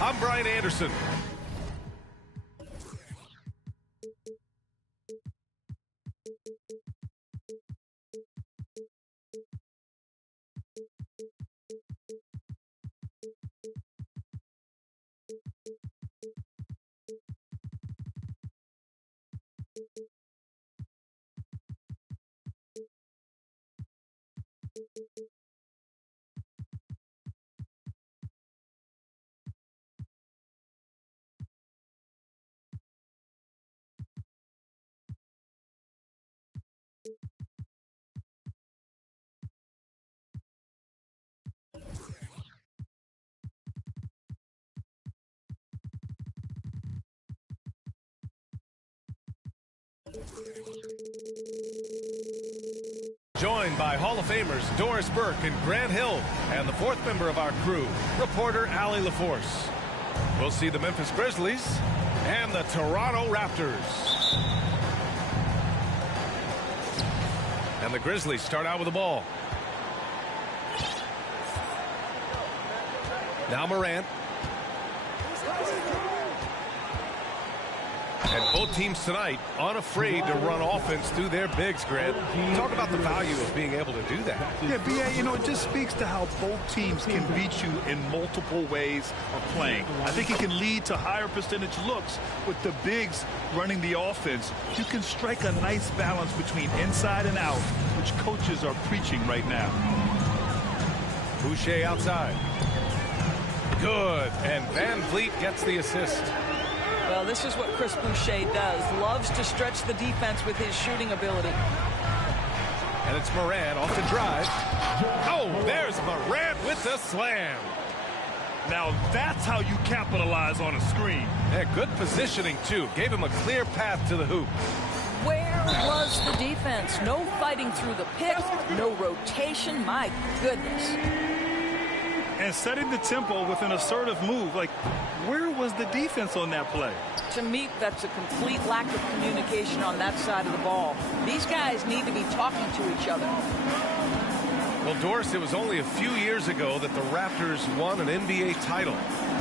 I'm Brian Anderson. Joined by Hall of Famers Doris Burke and Grant Hill, and the fourth member of our crew, reporter Allie LaForce. We'll see the Memphis Grizzlies and the Toronto Raptors. And the Grizzlies start out with the ball. Now Morant. And both teams tonight unafraid to run offense through their bigs, Grant. Talk about the value of being able to do that. Yeah, B.A., you know, it just speaks to how both teams can beat you in multiple ways of playing. I think it can lead to higher percentage looks with the bigs running the offense. You can strike a nice balance between inside and out, which coaches are preaching right now. Boucher outside. Good. And Van Vliet gets the assist. Well, this is what Chris Boucher does. Loves to stretch the defense with his shooting ability. And it's Morant off the drive. Oh, there's Morant with the slam. Now that's how you capitalize on a screen. Yeah, good positioning, too. Gave him a clear path to the hoop. Where was the defense? No fighting through the pick, no rotation. My goodness. And setting the tempo with an assertive move. Like, where was the defense on that play? To me, that's a complete lack of communication on that side of the ball. These guys need to be talking to each other. Well, Doris, it was only a few years ago that the Raptors won an NBA title.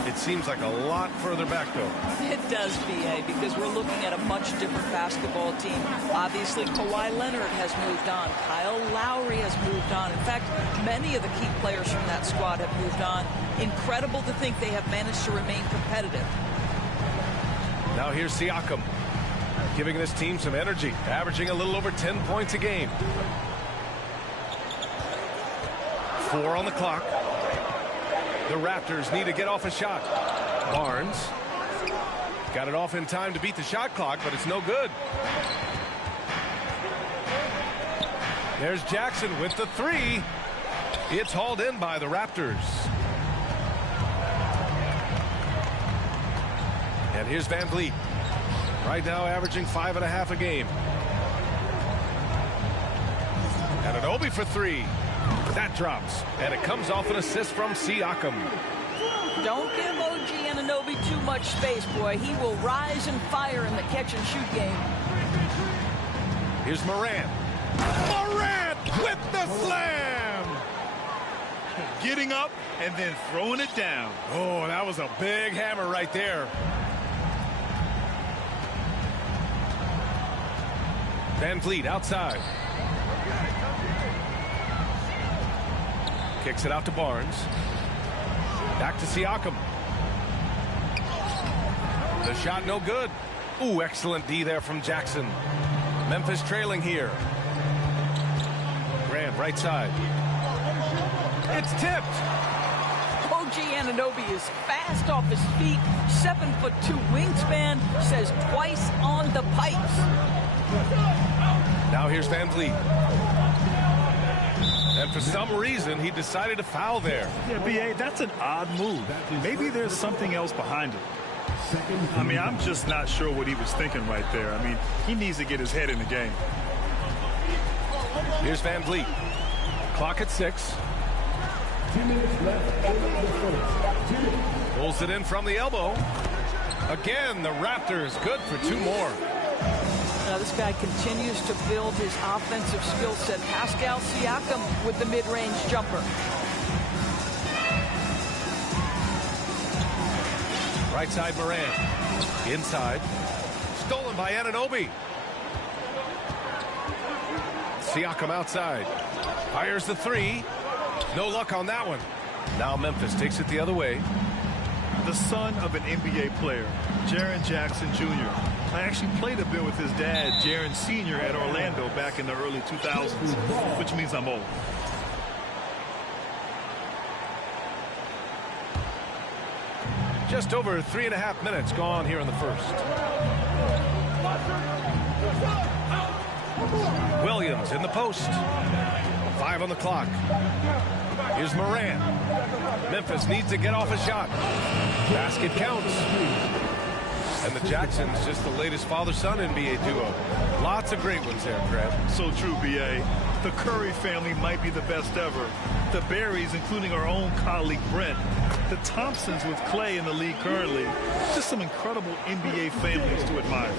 It seems like a lot further back, though. It does, B.A., because we're looking at a much different basketball team. Obviously, Kawhi Leonard has moved on. Kyle Lowry has moved on. In fact, many of the key players from that squad have moved on. Incredible to think they have managed to remain competitive. Now here's Siakam, giving this team some energy, averaging a little over 10 points a game. 4 on the clock. The Raptors need to get off a shot. Barnes got it off in time to beat the shot clock, but it's no good. There's Jackson with the 3. It's hauled in by the Raptors. And here's Van Vliet. Right now averaging 5.5 a game. And an Obi for 3. That drops, and it comes off an assist from Siakam. Don't give OG Anunoby too much space, boy. He will rise and fire in the catch-and-shoot game. Here's Morant. Morant with the slam! Getting up and then throwing it down. Oh, that was a big hammer right there. Van Vliet outside. Kicks it out to Barnes. Back to Siakam. The shot no good. Ooh, excellent D there from Jackson. Memphis trailing here. Graham right side. It's tipped. OG Anunoby is fast off his feet. 7'2" wingspan. Says twice on the pipes. Now here's Van Vliet. And for some reason, he decided to foul there. Yeah, B.A., that's an odd move. Maybe there's something else behind it. I mean, I'm just not sure what he was thinking right there. I mean, he needs to get his head in the game. Here's Van Vliet. Clock at 6. Pulls it in from the elbow. Again, the Raptors good for 2 more. Now this guy continues to build his offensive skill set. Pascal Siakam with the mid-range jumper. Right side Moran. Inside. Stolen by Anunoby. Siakam outside. Fires the three. No luck on that one. Now Memphis takes it the other way. The son of an NBA player, Jaren Jackson Jr. I actually played a bit with his dad, Jaren Sr. at Orlando back in the early 2000s, which means I'm old. Just over 3.5 minutes gone here in the first. Williams in the post. 5 on the clock. Here's Moran. Memphis needs to get off a shot. Basket counts. And the Jacksons, just the latest father-son NBA duo. Lots of great ones there, Brad. So true, B.A. The Curry family might be the best ever. The Berries, including our own colleague Brent. The Thompsons with Clay in the league currently. Just some incredible NBA families to admire.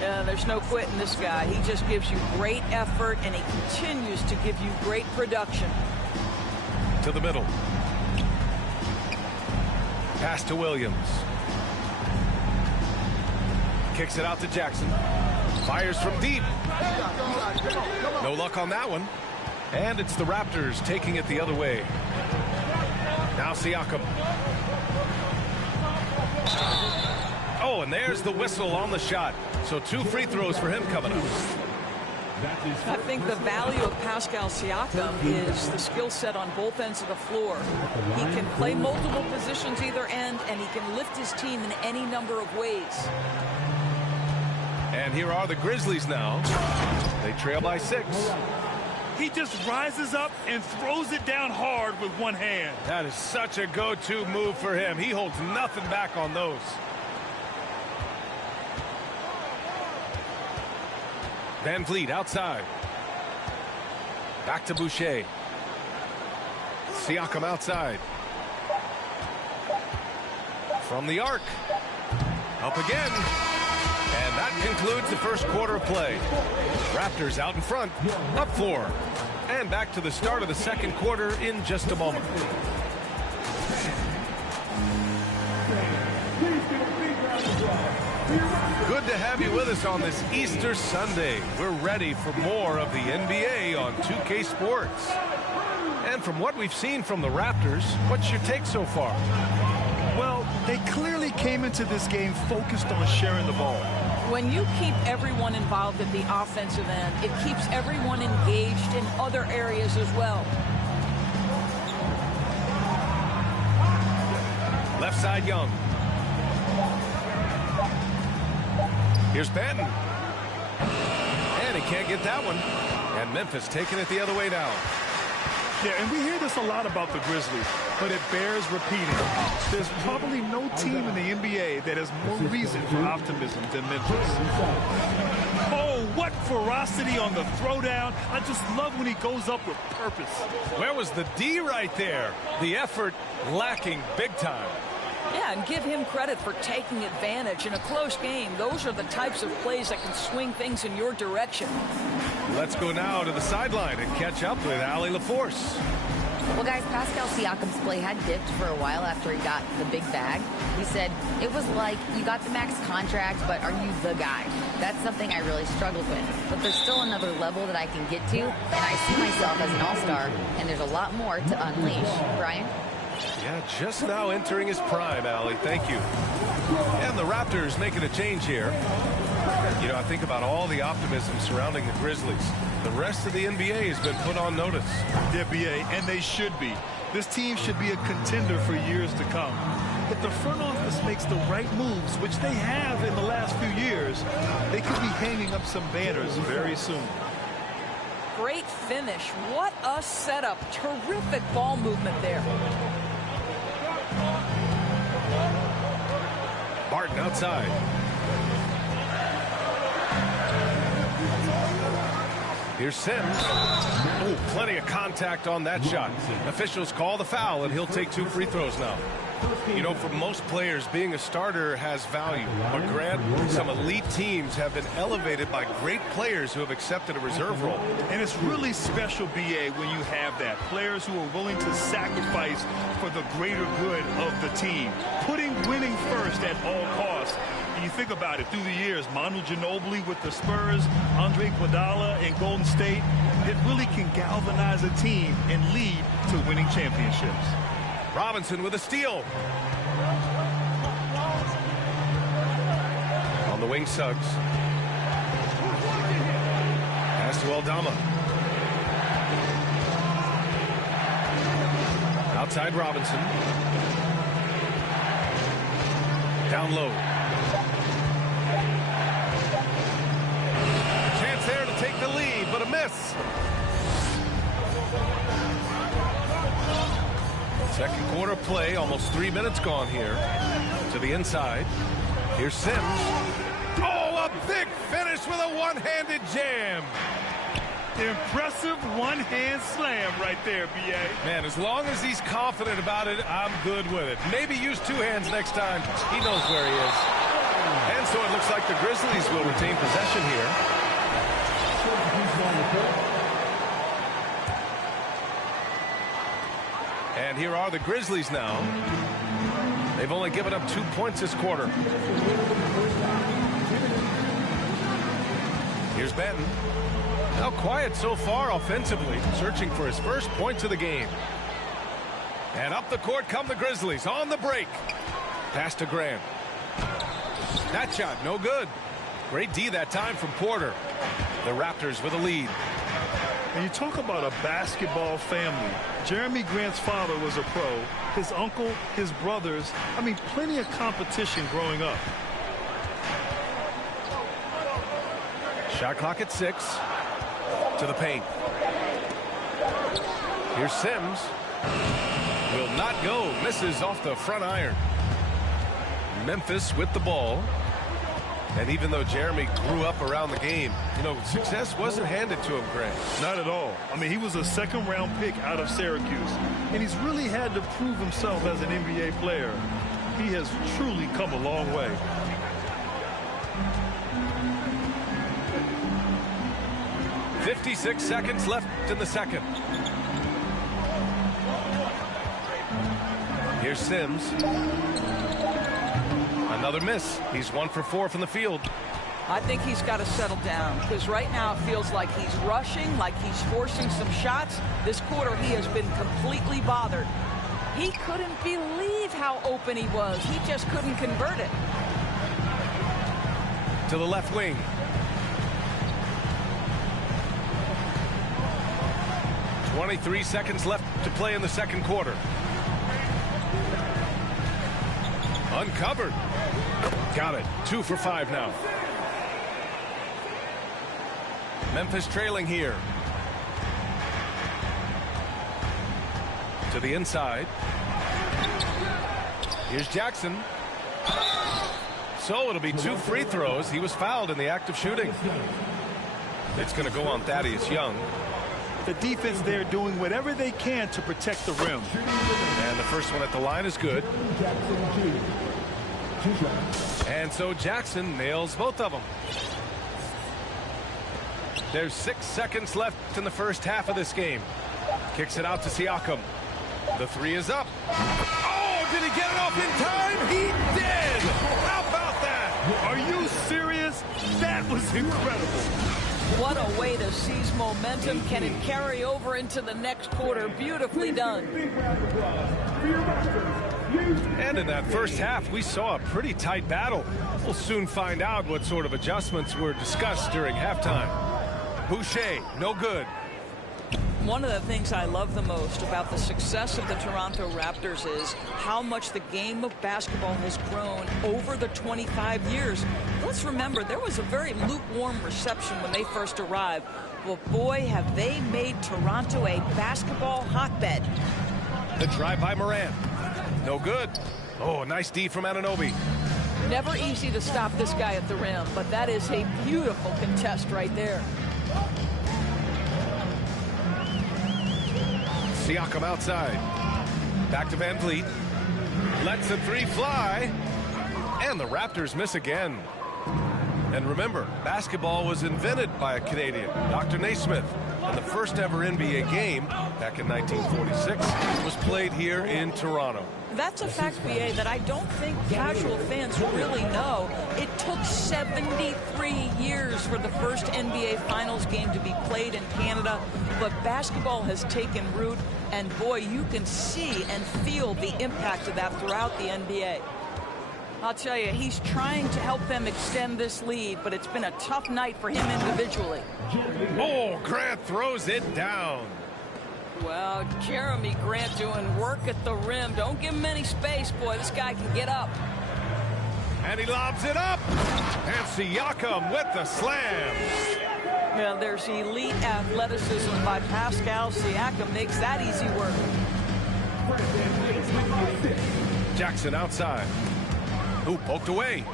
Yeah, there's no quitting this guy. He just gives you great effort, and he continues to give you great production. To the middle. Pass to Williams. Kicks it out to Jackson. Fires from deep. No luck on that one. And it's the Raptors taking it the other way. Now Siakam. Oh, and there's the whistle on the shot. So 2 free throws for him coming up. I think the value of Pascal Siakam is the skill set on both ends of the floor. He can play multiple positions either end, and he can lift his team in any number of ways. And here are the Grizzlies now. They trail by 6. He just rises up and throws it down hard with one hand. That is such a go-to move for him. He holds nothing back on those. Van Vliet outside. Back to Boucher. Siakam outside. From the arc. Up again. And that concludes the first quarter of play. Raptors out in front. Up 4. And back to the start of the second quarter in just a moment. Good to have you with us on this Easter Sunday. We're ready for more of the NBA on 2K Sports. And from what we've seen from the Raptors, what's your take so far? Well, they clearly came into this game focused on sharing the ball. When you keep everyone involved at the offensive end, it keeps everyone engaged in other areas as well. Left side Young. Here's Banton. And he can't get that one. And Memphis taking it the other way now. Yeah, and we hear this a lot about the Grizzlies, but it bears repeating. There's probably no team in the NBA that has more reason for optimism than Memphis. Oh, what ferocity on the throwdown. I just love when he goes up with purpose. Where was the D right there? The effort lacking big time. Yeah, and give him credit for taking advantage in a close game. Those are the types of plays that can swing things in your direction. Let's go now to the sideline and catch up with Allie LaForce. Well, guys, Pascal Siakam's play had dipped for a while after he got the big bag. He said, it was like, you got the max contract, but are you the guy? That's something I really struggled with. But there's still another level that I can get to, and I see myself as an all-star, and there's a lot more to unleash. Brian? Yeah, just now entering his prime, Allie. Thank you. And the Raptors making a change here. You know, I think about all the optimism surrounding the Grizzlies. The rest of the NBA has been put on notice. The NBA, and they should be. This team should be a contender for years to come. If the front office makes the right moves, which they have in the last few years, they could be hanging up some banners very soon. Great finish. What a setup. Terrific ball movement there. Barton outside. Here's Sims. Oh, plenty of contact on that shot. Officials call the foul, and he'll take 2 free throws now. You know, for most players, being a starter has value. But Grant, some elite teams have been elevated by great players who have accepted a reserve role. And it's really special, B.A., when you have that. Players who are willing to sacrifice for the greater good of the team. Putting winning first at all costs. And you think about it, through the years, Manu Ginobili with the Spurs, Andre Iguodala in Golden State, it really can galvanize a team and lead to winning championships. Robinson with a steal. On the wing, Suggs. Pass to Aldama. Outside Robinson. Down low. Chance there to take the lead, but a miss. Second quarter play, almost 3 minutes gone here. To the inside. Here's Sims. Oh, a big finish with a one-handed jam. Impressive one-hand slam right there, B.A. Man, as long as he's confident about it, I'm good with it. Maybe use two hands next time. He knows where he is. And so it looks like the Grizzlies will retain possession here. And here are the Grizzlies now. They've only given up 2 points this quarter. Here's Benton. Now quiet so far offensively, searching for his first points of the game. And up the court come the Grizzlies on the break. Pass to Grant. That shot, no good. Great D that time from Porter. The Raptors with a lead. And you talk about a basketball family. Jeremy Grant's father was a pro. His uncle, his brothers. I mean, plenty of competition growing up. Shot clock at 6. To the paint. Here's Sims. Will not go. Misses off the front iron. Memphis with the ball. And even though Jeremy grew up around the game, you know, success wasn't handed to him, Grant. Not at all. I mean, he was a second-round pick out of Syracuse. And he's really had to prove himself as an NBA player. He has truly come a long way. .56 seconds left in the second. Here's Sims. Another miss. He's 1 for 4 from the field. I think he's got to settle down because right now it feels like he's rushing, like he's forcing some shots. This quarter he has been completely bothered. He couldn't believe how open he was. He just couldn't convert it. To the left wing. .23 seconds left to play in the second quarter. Uncovered. Got it. 2 for 5 now. Memphis trailing here. To the inside. Here's Jackson. So it'll be 2 free throws. He was fouled in the act of shooting. It's going to go on Thaddeus Young. The defense there doing whatever they can to protect the rim. And the first one at the line is good. And so Jackson nails both of them. There's 6 seconds left in the first half of this game. Kicks it out to Siakam. The 3 is up. Oh, did he get it off in time? He did! How about that? Are you serious? That was incredible. What a way to seize momentum. Can it carry over into the next quarter? Beautifully done. And in that first half, we saw a pretty tight battle. We'll soon find out what sort of adjustments were discussed during halftime. Boucher, no good. One of the things I love the most about the success of the Toronto Raptors is how much the game of basketball has grown over the 25 years. Let's remember, there was a very lukewarm reception when they first arrived. Well, boy, have they made Toronto a basketball hotbed. The drive by Morant. No good. Oh, nice D from Anunoby. Never easy to stop this guy at the rim, but that is a beautiful contest right there. Siakam outside. Back to Van Vliet. Lets the three fly. And the Raptors miss again. And remember, basketball was invented by a Canadian, Dr. Naismith. And the first ever NBA game, back in 1946, was played here in Toronto. That's a fact, BA, that I don't think casual fans really know. It took 73 years for the first NBA Finals game to be played in Canada, but basketball has taken root, and boy, you can see and feel the impact of that throughout the NBA. I'll tell you, he's trying to help them extend this lead, but it's been a tough night for him individually. Oh, Grant throws it down. Well, Jeremy Grant doing work at the rim. Don't give him any space, boy. This guy can get up. And he lobs it up. And Siakam with the slam. Well, there's elite athleticism by Pascal Siakam. Makes that easy work. Jackson outside. Who poked away.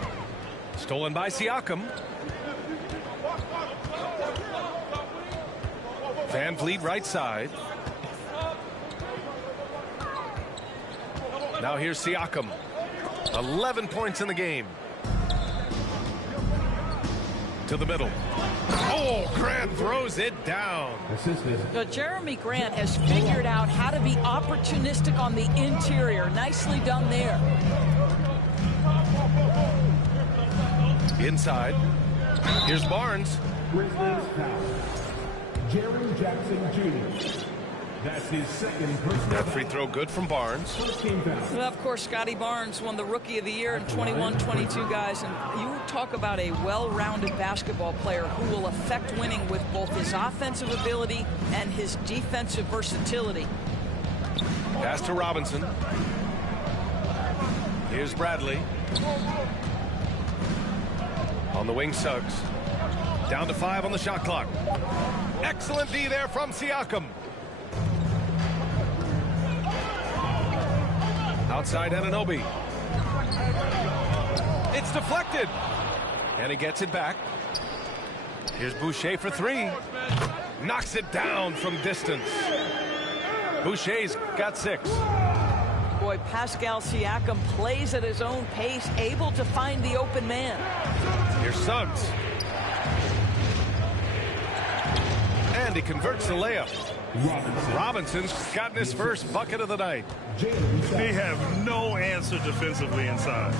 Stolen by Siakam. Van Vliet right side. Now here's Siakam. 11 points in the game. To the middle. Oh, Grant throws it down. So Jeremy Grant has figured out how to be opportunistic on the interior. Nicely done there. Inside. Here's Barnes. Jerry Jackson Jr. That's his second personal. That free throw good from Barnes. Well, of course, Scotty Barnes won the Rookie of the Year in 21-22, guys. And you talk about a well-rounded basketball player who will affect winning with both his offensive ability and his defensive versatility. Pass to Robinson. Here's Bradley. On the wing, Suggs. Down to 5 on the shot clock. Excellent D there from Siakam. Outside Anunoby. It's deflected. And he gets it back. Here's Boucher for 3. Knocks it down from distance. Boucher's got 6. Boy, Pascal Siakam plays at his own pace, able to find the open man. Here's Suggs. And he converts the layup. Robinson's gotten his first bucket of the night. They have no answer defensively inside.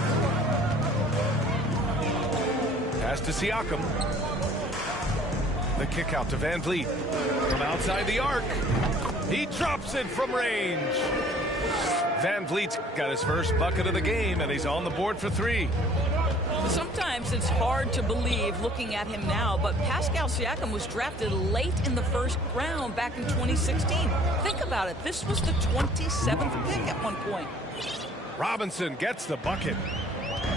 Pass to Siakam. The kick out to Van Vliet. From outside the arc. He drops it from range. Van Vliet's got his first bucket of the game, and he's on the board for 3. Sometimes it's hard to believe looking at him now, but Pascal Siakam was drafted late in the first round back in 2016. Think about it. This was the 27th pick at one point. Robinson gets the bucket.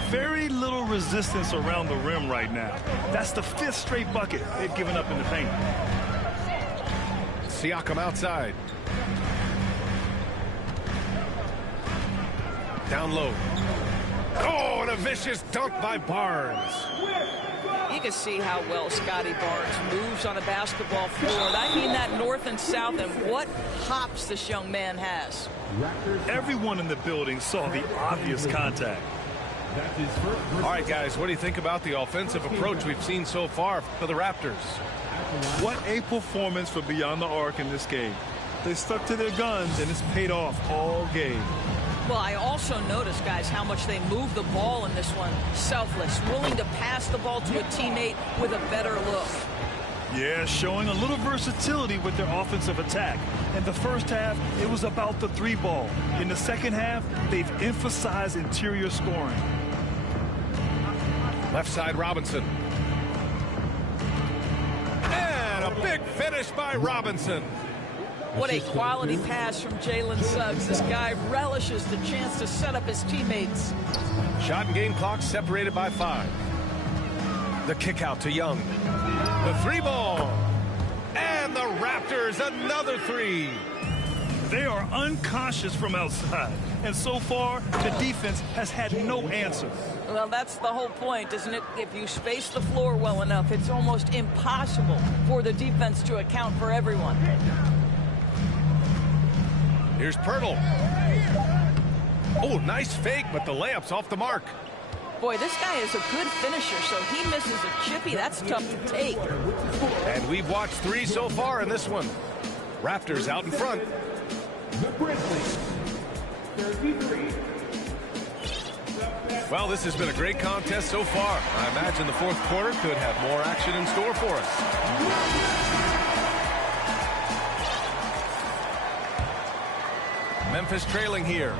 Very little resistance around the rim right now. That's the 5th straight bucket they've given up in the paint. Siakam outside. Down low. Oh, and a vicious dunk by Barnes. You can see how well Scotty Barnes moves on a basketball floor. I mean that north and south, and what hops this young man has. Everyone in the building saw the obvious contact. All right, guys, what do you think about the offensive approach we've seen so far for the Raptors? What a performance for Beyond the Arc in this game. They stuck to their guns, and it's paid off all game. Well, I also noticed, guys, how much they move the ball in this one. Selfless, willing to pass the ball to a teammate with a better look. Yeah, showing a little versatility with their offensive attack. In the first half, it was about the 3 ball. In the second half, they've emphasized interior scoring. Left side, Robinson. And a big finish by Robinson. What a quality pass from Jalen Suggs. This guy relishes the chance to set up his teammates. Shot and game clock separated by 5. The kick out to Young. The 3 ball. And the Raptors another 3. They are unconscious from outside. And so far, the defense has had no answer. Well, that's the whole point, isn't it? If you space the floor well enough, it's almost impossible for the defense to account for everyone. Here's Pirtle. Oh, nice fake, but the layup's off the mark. Boy, this guy is a good finisher, so he misses a chippy. That's tough to take. And we've watched 3 so far in this one. Raptors out in front. The Grizzlies, 33. Well, this has been a great contest so far. I imagine the fourth quarter could have more action in store for us. Memphis trailing here.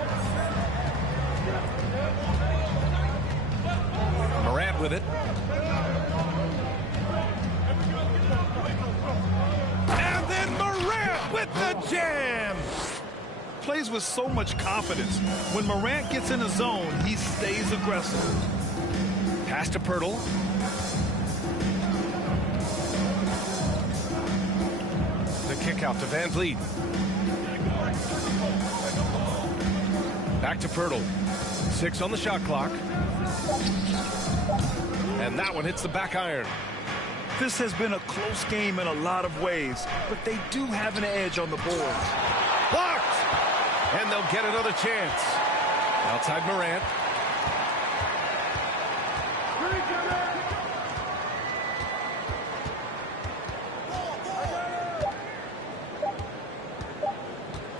Morant with it. And then Morant with the jam. Plays with so much confidence. When Morant gets in the zone, he stays aggressive. Pass to Pirtle. The kick out to Van Vliet. Back to Pirtle. 6 on the shot clock. And that one hits the back iron. This has been a close game in a lot of ways, but they do have an edge on the board. Blocked! And they'll get another chance. Outside Morant.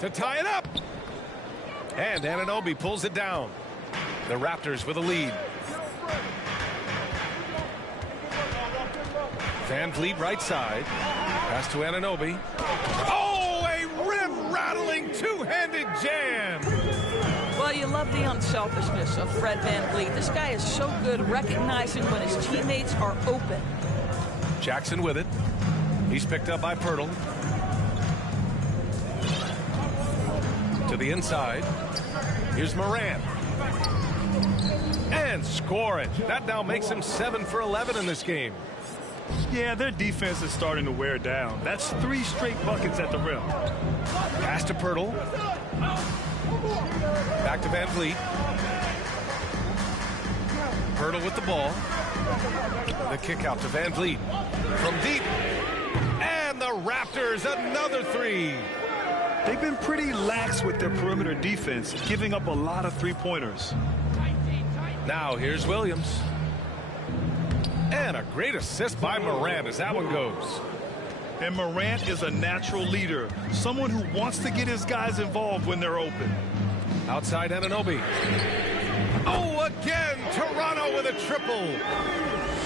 To tie it up. And Anunoby pulls it down. The Raptors with a lead. Van Vliet right side. Pass to Anunoby. Oh, a rim-rattling two-handed jam. Well, you love the unselfishness of Fred Van Vliet. This guy is so good recognizing when his teammates are open. Jackson with it. He's picked up by Pirtle. To the inside. Here's Morant. And score it. That now makes him 7 for 11 in this game. Yeah, their defense is starting to wear down. That's 3 straight buckets at the rim. Pass to Pirtle. Back to Van Vliet. Pirtle with the ball. The kick out to Van Vliet. From deep. And the Raptors, another 3. They've been pretty lax with their perimeter defense, giving up a lot of 3-pointers. Now here's Williams. And a great assist by Morant as that one goes. And Morant is a natural leader, someone who wants to get his guys involved when they're open. Outside Anunoby. Oh, again, Toronto with a triple.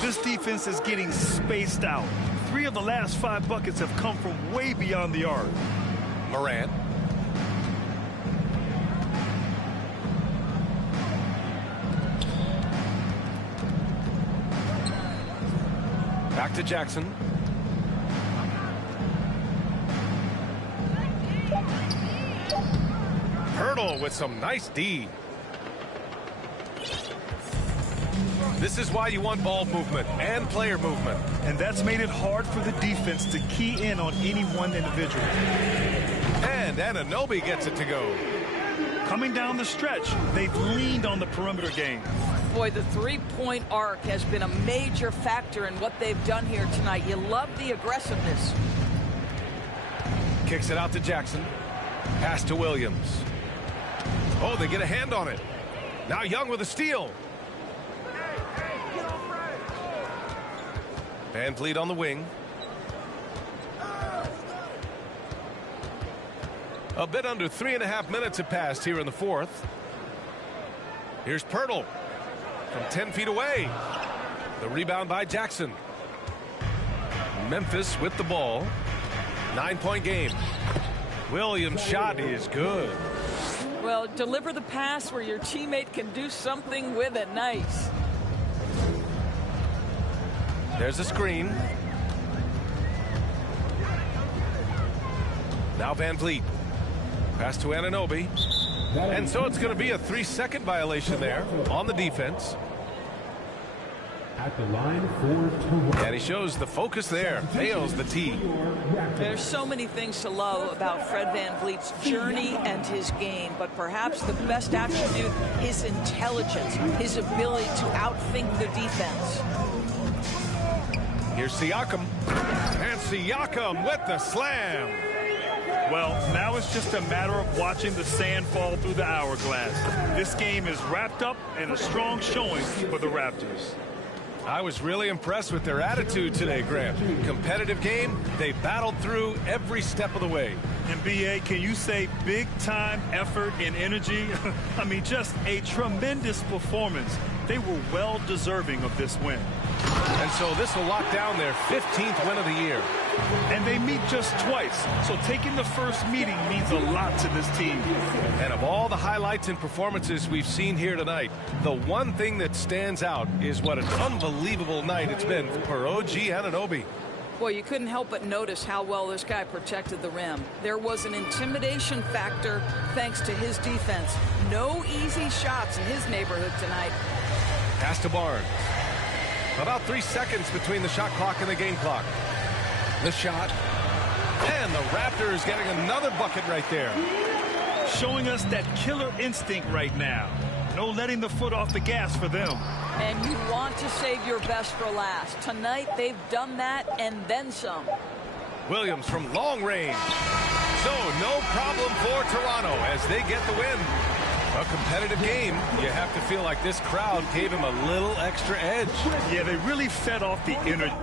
This defense is getting spaced out. 3 of the last 5 buckets have come from way beyond the arc. Morant. Back to Jackson. Pirtle with some nice D. This is why you want ball movement and player movement. And that's made it hard for the defense to key in on any one individual. And Anunoby gets it to go. Coming down the stretch, they've leaned on the perimeter game. Boy, the three-point arc has been a major factor in what they've done here tonight. You love the aggressiveness. Kicks it out to Jackson. Pass to Williams. Oh, they get a hand on it. Now Young with a steal. Van Vliet on the wing. A bit under 3.5 minutes have passed here in the fourth. Here's Pirtle from 10 feet away. The rebound by Jackson. Memphis with the ball. 9-point game. Williams' shot is good. Well, deliver the pass where your teammate can do something with it. Nice. There's a screen. Now Van Vliet. Pass to Anunoby. And so it's going to be a 3-second violation there on the defense. At the line for 2. And he shows the focus there. Nails the tee. There's so many things to love about Fred Van Vliet's journey and his game, but perhaps the best attribute, his intelligence, his ability to outthink the defense. Here's Siakam. And Siakam with the slam. Well, now it's just a matter of watching the sand fall through the hourglass. This game is wrapped up in a strong showing for the Raptors. I was really impressed with their attitude today, Grant. Competitive game, they battled through every step of the way. And B.A., can you say big-time effort and energy? I mean, just a tremendous performance. They were well deserving of this win. And so this will lock down their 15th win of the year. And they meet just twice, so taking the first meeting means a lot to this team. And of all the highlights and performances we've seen here tonight, the one thing that stands out is what an unbelievable night it's been for OG Anunoby. Well, you couldn't help but notice how well this guy protected the rim. There was an intimidation factor thanks to his defense. No easy shots in his neighborhood tonight. Pass to Barnes. About 3 seconds between the shot clock and the game clock. The shot. And the Raptors getting another bucket right there. Showing us that killer instinct right now. No letting the foot off the gas for them. And you want to save your best for last. Tonight, they've done that and then some. Williams from long range. So no problem for Toronto as they get the win. A competitive game. You have to feel like this crowd gave him a little extra edge. Yeah, they really fed off the energy.